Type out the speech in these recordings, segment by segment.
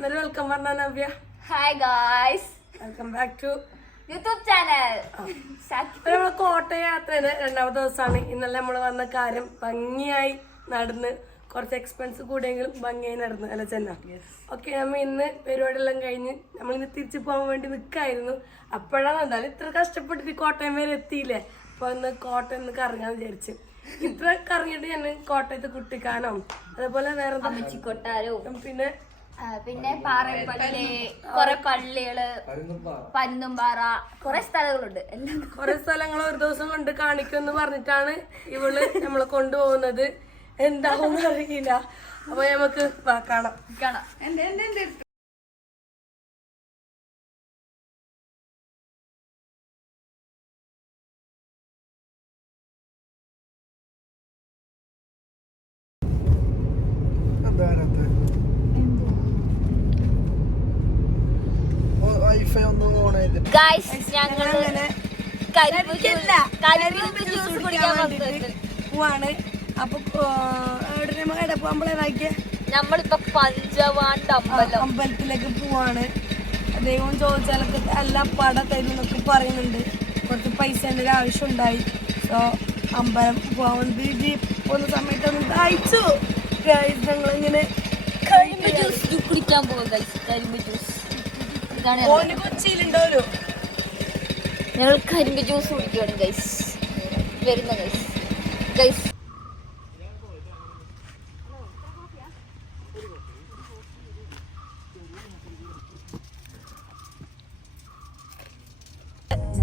എന്നൊരു വെൽക്കം പറഞ്ഞ Navya. Hi guys welcome back to YouTube channel നമ്മളെ കോട്ടയം യാത്രയുടെ രണ്ടാമത്തെ ദിവസമാണ്. ഇന്നലെ നമ്മൾ വന്ന കാര്യം ഭംഗിയായി നടന്ന് കുറച്ച് എക്സ്പെൻസ് കൂടിയെങ്കിലും ഭംഗിയായി നടന്നു അല്ല ചെന്ന? ഓക്കെ നമ്മ ഇന്ന് പരിപാടിയെല്ലാം കഴിഞ്ഞ് നമ്മൾ ഇന്ന് തിരിച്ചു പോകാൻ വേണ്ടി നിൽക്കായിരുന്നു അപ്പോഴാണ് എന്തായാലും ഇത്ര കഷ്ടപ്പെട്ടിട്ട് കോട്ടയം വരെ എത്തിയില്ലേ? അപ്പൊ ഒന്ന് കോട്ടയം ഒന്ന് കറങ്ങാൻ വിചാരിച്ച്. ഇത്ര കറങ്ങിയിട്ട് ഞാൻ കോട്ടയത്ത് കുട്ടിക്കാനോ അതേപോലെ വേറെ പിന്നെ പിന്നെ പാറപ്പള്ളി കൊറേ പള്ളികൾ പരുന്തുംപാറ കൊറേ സ്ഥലങ്ങളുണ്ട്. എല്ലാം കുറെ സ്ഥലങ്ങൾ ഒരു ദിവസം കൊണ്ട് കാണിക്കുമെന്ന് പറഞ്ഞിട്ടാണ് ഇവൾ നമ്മളെ കൊണ്ടുപോകുന്നത്. എന്താവും അറിയില്ല. അപ്പൊ നമുക്ക് കാണാം. കാണാം. കാണാം ഗായ്സ് ഞങ്ങൾ കരിമ്പ് ജ്യൂസ് കുടിക്കാൻ പോവാണ്. അപ്പൊ എവിടെ പോകുമ്പോഴേതാക്കിയ നമ്മളിപ്പോ പഞ്ചവാണ്ട് അമ്പലം. അമ്പലത്തിലേക്ക് പോവാണ്. ദൈവം ചോദിച്ചാലൊക്കെ എല്ലാ പട തരും എന്നൊക്കെ പറയുന്നുണ്ട്. കുറച്ച് പൈസേന്റെ ഒരു ആവശ്യം ഉണ്ടായി സോ അമ്പലം പോകാൻ വേണ്ടി ജീപ്പ് പോകുന്ന സമയത്ത് ഒന്ന് അയച്ചു. ഞങ്ങളിങ്ങനെ കരിമ്പ് ജ്യൂസ് കുടിക്കാൻ പോകും കരിമ്പ് ജ്യൂസ്. കൊച്ചിയിലുണ്ടോലോ? ഞങ്ങൾ കരിമ്പ് ജ്യൂസ് കുടിക്കുകയാണ് ഗൈസ് വരുന്ന ഗൈസ് ഗൈസ്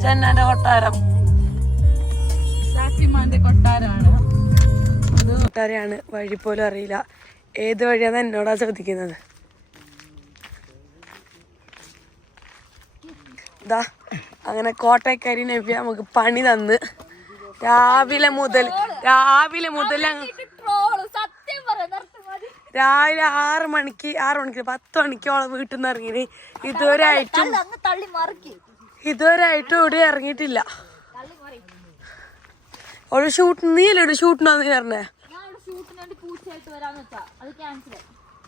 ചെന്നാന്റെ കൊട്ടാരം. സാക്ഷിമാന്റെ കൊട്ടാരാണ് കൊട്ടാരയാണ് വഴി പോലും അറിയില്ല. ഏത് വഴിയാന്ന് എന്നോടാ ചോദിക്കുന്നത്? ദാ അങ്ങനെ കോട്ടയക്കാരി നബി നമുക്ക് പണി തന്ന്. രാവിലെ മുതൽ രാവിലെ മുതൽ അങ്ങ് സത്യം പറയാം രാവിലെ ആറ് മണിക്ക് ആറ് മണിക്ക് പത്ത് മണിക്കോളം വീട്ടിൽ നിന്ന് ഇറങ്ങി ഇതുവരെ ആയിട്ടും അങ്ങ് തള്ളി മറിക്ക്. ഇതുവരെ ആയിട്ടും ഇവിടെ ഇറങ്ങിയിട്ടില്ല ഒരു ഒരു ഷൂട്ടിന് പൂച്ചയായിട്ട് വരാന്ന് വെച്ചാ. അത് ക്യാൻസൽ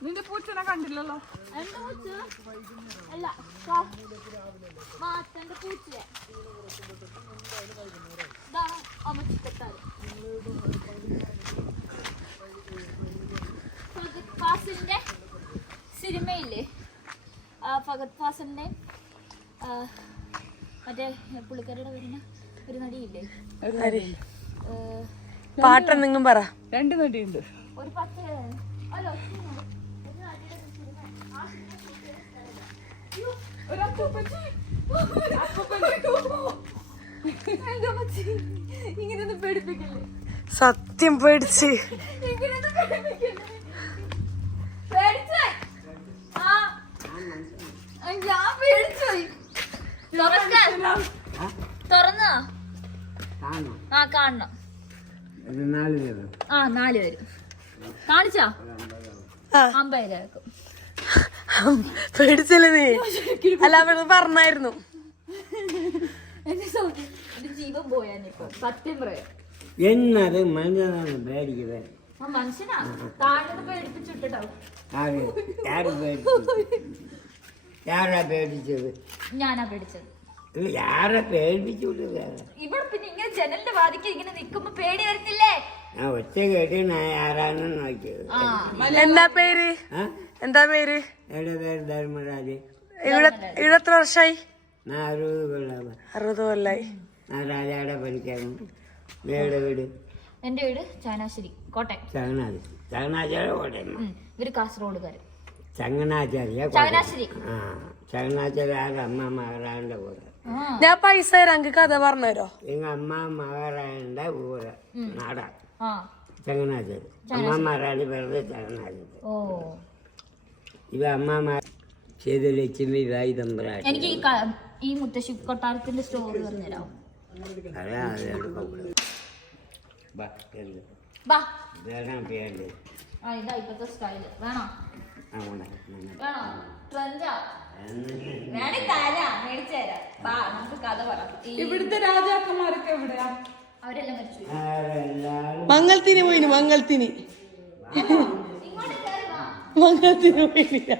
നിന്റെ പൂച്ചനെ കണ്ടില്ലല്ലോ. എന്റെ പൂച്ച? അല്ല. ഇതാണ് സിനിമയില്ലേ? ഫഗത് ഫാസിന്റെ മറ്റേ പുള്ളിക്കാരുടെ വരുന്ന ഒരു നടിയില്ലേ? പാട്ടെന്തെങ്കിലും പറ. രണ്ട് നടിയുണ്ട്. ഒരു പത്ത് അല്ല ഒറ്റ നടി. ഒരു നടിയുടെ ഒരു സിനിമ ആ ഇങ്ങനെയൊന്നും പേടിപ്പിക്കല്ലേ സത്യം പേടിച്ച് ഇങ്ങനെയൊന്നും പേടിപ്പിക്കല്ലേ പേടിച്ചേ ആ ആ, ഞാൻ പേടിച്ചുപോയി പേടിച്ച്. തുറന്നോ ആ കാണണം ആ നാല് പേര്. കാണിച്ചാ? ആ. പേടിച്ചല്ലേ നീ? അല്ല അവിടെ പറഞ്ഞായിരുന്നു. ജീവൻ പോയാനിപ്പോ സത്യം പറയാം. എന്നത് മനുഷ്യനാണ് പേടിക്കുന്നത് ആ മനുഷ്യനാ? താഴെ പേടിപ്പിച്ചിട്ടുണ്ടാവും. ആര്? ആര് പേടിച്ചു ആരാ പേടിച്ചത്? ഞാനാ പേടിച്ചത്. ഇല്ല ആരെ പേടിപ്പിച്ചു ഇവിടെ പിന്നെ ഇങ്ങനെ ജനലിന്റെ വാതിക്ക ഇങ്ങനെ നിക്കുമ്പോ പേടി വരുന്നില്ലേ? ഞാൻ ഒറ്റ കേട്ട് ഞാൻ ആരാണെന്ന് നോക്കിയത്. എന്താ പേര്? എന്താ പേര്? എന്റെ പേര് ധർമ്മരാജ്. ഇവിടെ ഇവിടെ എത്ര വർഷമായി അറുപത് കൊള്ളാം അറുപത് കൊല്ലായി. രാജാടെ പഠിക്കാനും വീട് വീട്. എന്റെ വീട് ചാനാശ്ശേരി കോട്ടയം. ചങ്ങനാശ്ശേരി. ചങ്ങനാശ്ശേരി കോട്ടയം. ഇവർ കാസർഗോഡുകാര്. ചങ്ങനാശ്ശേരി. ആ ആരുടെ അമ്മ ഞാൻ പൈസ തരാം കഥ പറഞ്ഞുതരോ എങ്ക അമ്മ മഹാരാജന്റെ ഊര്. നാടാ. ആ. ചങ്ങനാചാര്യ അമ്മ മഹാരാണി വെറുതെ ചങ്ങനാശ്ശേരി. ഓ. ഇവ അമ്മ ചെയ്ത ലക്ഷ്മി ഇതായി എനിക്ക് ഈ ക- ഈ മുത്തശ്ശി കൊട്ടാരത്തിന്റെ സ്റ്റോറി പറഞ്ഞുതരാം അതാ ബാ ഇതാണ് പേര് ആ ഇതാ ഇപ്പത്തെ സ്റ്റൈൽ വേണോ? വേണോ? ട്രെൻഡാ വേണേ തരാം മേടിച്ചു തരാം. ബാ നമുക്ക് കഥ ഈ ഇവിടുത്തെ രാജാക്കന്മാരൊക്കെ എവിടെയാ? അവരെല്ലാം മരിച്ചു. പോയി. മംഗളത്തിന് പോയിന് മംഗളത്തിന് മംഗളത്തിന് വേണ്ടിയാ.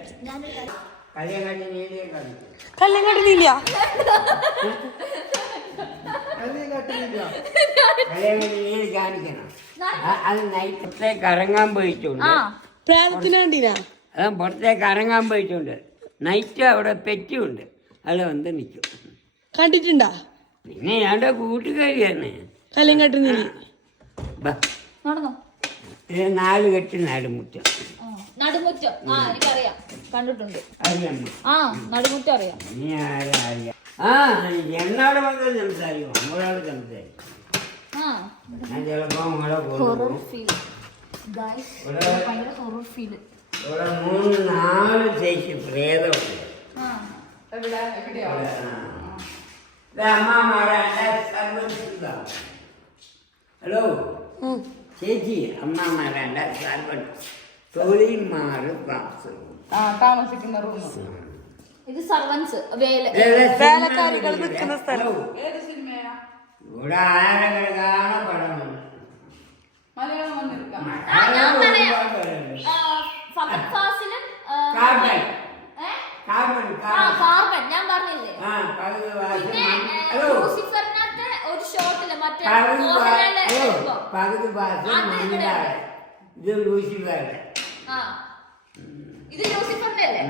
നൈറ്റത്തെ കറങ്ങാൻ പോയിട്ടുണ്ട്. അത് പുറത്തേക്ക് ഇറങ്ങാൻ പോയിട്ടുണ്ട്. നൈറ്റ് അവിടെ പെറ്റുണ്ട് അത് വന്ന് നിൽക്കും. കണ്ടിട്ടുണ്ടാ? പിന്നെ ഞാൻ കൂട്ടുകാരിയാണ്. കല്യാണം കെട്ടുന്നില്ല ബാ. നടന്നോ? നാല് കെട്ട് നാടുമുറ്റം ആ, നടുമുറ്റം. ആ എനിക്കറിയാം. കണ്ടിട്ടുണ്ട്. അറിയാമോ ആ നടുമുറ്റം അറിയാം. നീ ആരാ അറിയാം. ആ എന്നോട് വന്ന് സംസാരിക്കും. നമ്മളോട് സംസാരിക്കും. ആ. ഞാൻ ചിലപ്പോൾ നമ്മളെ പോകും. ഫീൽ ഗൈസ് ഇവിടെ ഭയങ്കര ഹൊറർ ഫീൽ ഇവിടെ മൂന്ന് നാല് സൈസ് പ്രേതമുണ്ട് ആ. എവിടെ? എവിടെയോ? ഇവിടെ, ആ. ഇത് അമ്മമാരെ എന്റെ സർവൻസ് ഇതാ. ഹലോ ചേച്ചി അമ്മ എന്റെ സർവൻസ് തൊഴിൽമാര് ആ താമസിക്കുന്ന റൂം ഇത് സർവൻസ് വേല വേലക്കാരികൾ നിൽക്കുന്ന സ്ഥലം. ഏത് സിനിമയാ? ഇവിടെ ആരകണക്കാണ് പടം വന്നത്. മലയാളം വന്നിരിക്കാം. ആ, ഞാൻ കാർബൺ. പറഞ്ഞില്ലേ? ലൂസിഫറിനകത്തെ ഒരു ഷോട്ടിൽ മറ്റേ പകുതി. ഇത് ലൂസിഫറുടെ. ആ. ഇത് ലൂസിഫറിന്റെ അല്ലേ.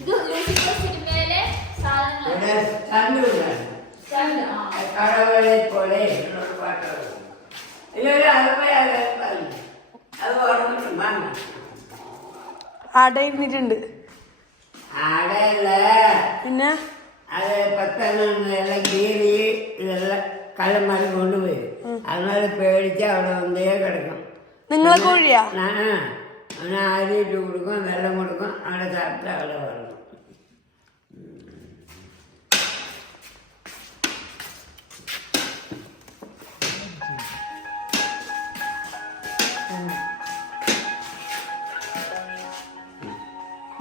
ഇത് ലൂസിഫർ സിനിമയിലെ സാധനങ്ങളാണ്. പോലെ. ഇതിലൊരു അറുപത് അറുപത് അത് ഓർമ്മ വാങ്ങ ആടെ ഇരുന്നിട്ടുണ്ട്. പിന്നെ? അത് എല്ലാം കീറി ഇതെല്ലാം കള്ളന്മാർ കൊണ്ടുപോയി. അന്നാൽ പേടിച്ച് അവിടെ വന്നേ കിടക്കും. നിങ്ങളെ കോഴിയാ ആ അങ്ങനെ ആദ്യമായിട്ട് കൊടുക്കും വെള്ളം കൊടുക്കും അവിടെ ചാപ്പിട്ട് അവിടെ വളർന്നു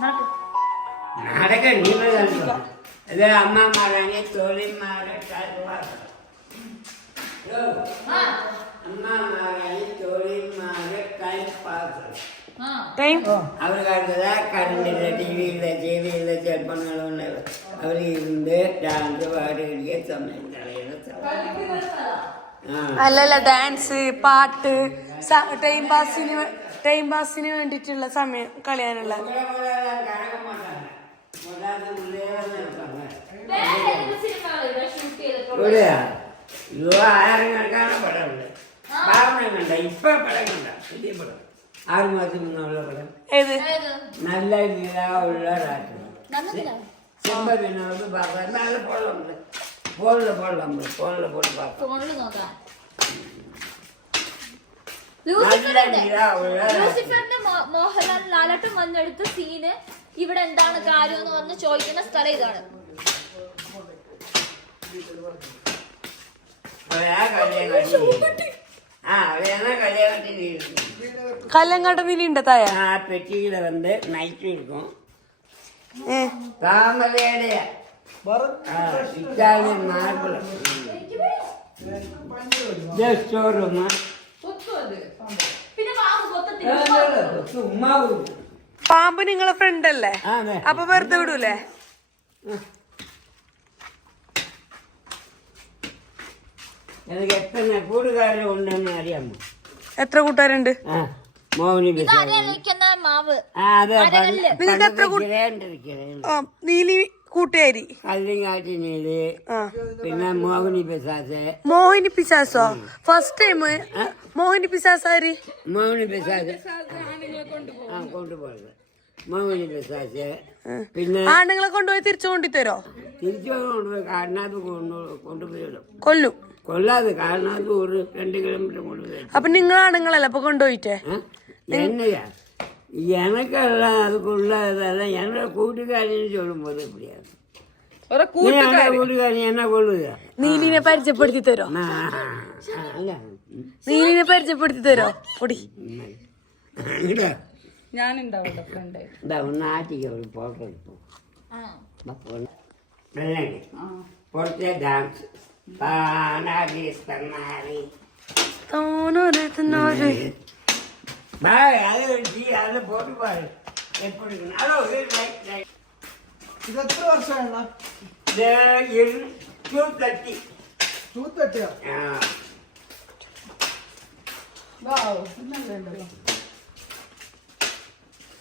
നടക്ക്. നാടകം നീ പോയി കണ്ടോ? ഇത് അമ്മമാരാണ് തൊഴിൽമാരെ ആ ആ ടൈം അവർക്ക് കറണ്ടില്ല ടി വി ഇല്ല ടി വി ഇല്ല ചെറുപ്പങ്ങളുണ്ട് അവർ ഇരുന്ന് ഡാൻസ് പാടി കളിക്കുക സമയം കളയുന്ന സമയം ആ അല്ലല്ല ഡാൻസ് പാട്ട് ടൈം പാസിന് ടൈം പാസിന് വേണ്ടിയിട്ടുള്ള സമയം കളയാനുള്ള വേറെ ഏതെങ്കിലും സിനിമകൾ ഇവിടെ ഷൂട്ട് ചെയ്തിട്ടുള്ളൂ ഇവിടെയാ ഇത് ആയിരം കണക്കാണ് പടമുണ്ട് ഭാവന കണ്ട ഇപ്പൊ പടം കണ്ട പുതിയ പടം ആറ് മാസം മുന്നുള്ള പടം ഏത്? നല്ല നിലാവുള്ള രാത്രി നല്ല പൊള്ളുണ്ട് പൊള്ളുണ്ട് പൊള്ളു ലൂസിഫറിന്റെ മോഹൻലാൽ ലാലട്ടം വന്നെടുത്ത സീന് ഇവിടെ എന്താണ് കാര്യം എന്ന് പറഞ്ഞ് ചോദിക്കുന്ന സ്ഥലം ഇതാണ്. ആ അവരാണ് கல்லங்காட்டு நீண்ட தாய பெட்டியில வந்து நைட்டு இருக்கும் தாமரையுடைய இத்தாலியன் மார்பிள் ஸ்டோர் ரூமா പാമ്പ് നിങ്ങളെ ഫ്രണ്ട് അല്ലേ? അപ്പൊ വെറുതെ വിടൂലേ? എനിക്ക് എത്ര അറിയാമോ? എത്ര കൂട്ടുകാരുണ്ട്? മാവ്. നിങ്ങൾക്ക് എത്ര നീലി കൂട്ടുകാരി. കല്ലിങ്ങാട്ടി നീലി പിന്നെ മോഹിനി പിസാസ് മോഹിനി പിസാസോ ഫസ്റ്റ് ടൈം മോഹിനി പിസാസ് ആര്? മോഹിനി പിസാസ് കൊണ്ടുപോയത്. മോഹിനി പിസാസ് പിന്നെ ആണുങ്ങളെ കൊണ്ടുപോയി തിരിച്ചു കൊണ്ടുതരോ തിരിച്ചു കൊണ്ടുപോയി കാരണത്ത് കൊണ്ടുപോയി കൊണ്ടുപോയി കൊല്ലും. കൊല്ലാതെ കാരണം അത് ഒരു രണ്ട് കിലോമീറ്റർ കൊണ്ടുപോയി അപ്പൊ നിങ്ങളാണുങ്ങളല്ല അപ്പൊ കൊണ്ടുപോയിട്ടേ? എന്നെയാ? എനക്കെല്ലാം അത് കൊള്ളാതല്ല ഞങ്ങളുടെ കൂട്ടുകാരനെ ചൊല്ലുമ്പോൾ ഇപ്പടിയാണ് പരിചയപ്പെടുത്തി തരോ? പരിചയപ്പെടുത്തി തരോ? ഞാനുണ്ടാവും പുറത്തെ dance Bana gitmemeli. Doğrudan oraya. Bana எழுதி அதை போட்டு பாரு. எப்படி ஹலோ இது எத்தனை வருஷம் அண்ணா டூ தேர்ட்டி டூ தேர்ட்டியா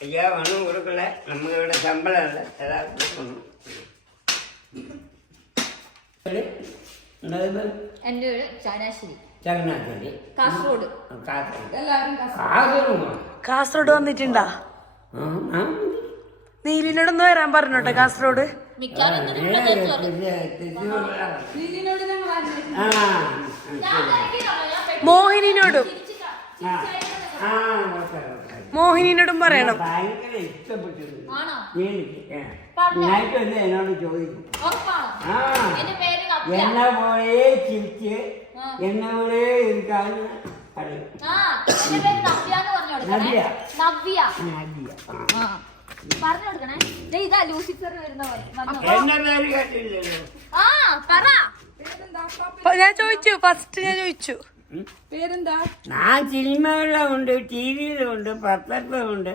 ஐயா ஒன்றும் கொடுக்கல. நம்மளோட சம்பளம் இல்லை. ஏதாவது கொடுக்கணும். എന്റെ വീട് ചങ്ങനാശ്ശേരി. ചങ്ങനാശ്ശേരി. കാസർഗോഡ്. കാസർഗോഡ്. എല്ലാവരും കാസർഗോഡ്. കാസർഗോഡ് വന്നിട്ടുണ്ടാ? നീലിനോടൊന്ന് വരാൻ പറഞ്ഞോട്ടെ കാസർഗോഡ്? മോഹിനിനോടും. ആ ആ മോഹിനിനോടും പറയണം. ഭയങ്കര എന്നോട് ചോദിക്കും. ആ നവ്യ എന്നെ പോലെ ചിരിച്ച് ആ. എന്നെ പോലെ ഇരിക്കാന്ന് പറയും ആ എന്റെ പേര് നവ്യ എന്ന് പറഞ്ഞു കൊടുക്കണേ. നവ്യ. നവ്യ. ആ. ആ. പറഞ്ഞു കൊടുക്കണേ. ദേ ഇതാ ലൂസിഫർ വരുന്ന പോലെ. ആ പറ. ഞാൻ ചോദിച്ചു ഫസ്റ്റ് ഞാൻ ചോദിച്ചു. പേരെന്താ? ഞാൻ സിനിമകളിലുണ്ട് ടി വിയിലുണ്ട് പത്രത്തിലുണ്ട്.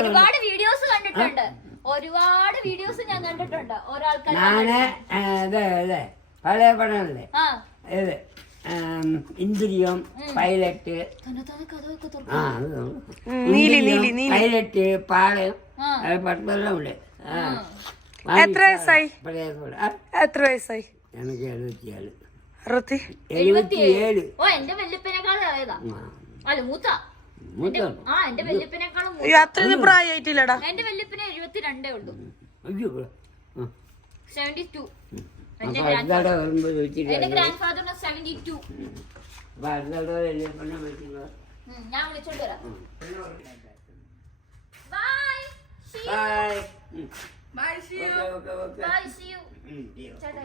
ഒരുപാട് വീഡിയോസ് കണ്ടിട്ടുണ്ട്. ഒരുപാട് വീഡിയോസ് ഞാൻ കണ്ടിട്ടുണ്ട്. ഒരാൾക്കാർ ഞാൻ ആ, അതെ അതെ. പഴയ പടമല്ലേ ഇത് ഇന്ദ്രിയം പൈലറ്റ്. പൈലറ്റ് പാളയം. പടത്തെല്ലാം ഉണ്ട്. എത്ര വയസ്സായി? എത്ര വയസ്സായി? എനിക്ക് എഴുപത്തിയേഴ് അറുപത്തി എഴുപത്തിയേഴ്. ഓ എന്റെ വല്യപ്പനേക്കാളും ആ. അല്ല മൂത്ത. ആ എന്റെ വല്യപ്പനേക്കാളും മൂത്ത. അയ്യോ അത്രയൊന്നും പ്രായമായിട്ടില്ലടാ എന്റെ വല്യപ്പന് എഴുപത്തിരണ്ടേ ഉള്ളൂ. സെവന്റി ടു എന്റെ ഗ്രാൻഡ് ഫാദറിന് സെവന്റി ടു വിളിച്ചില്ല ഞാൻ വിളിച്ചോണ്ട് വരാം. Bye bye bye bye see you ഉം, ചേട്ടാ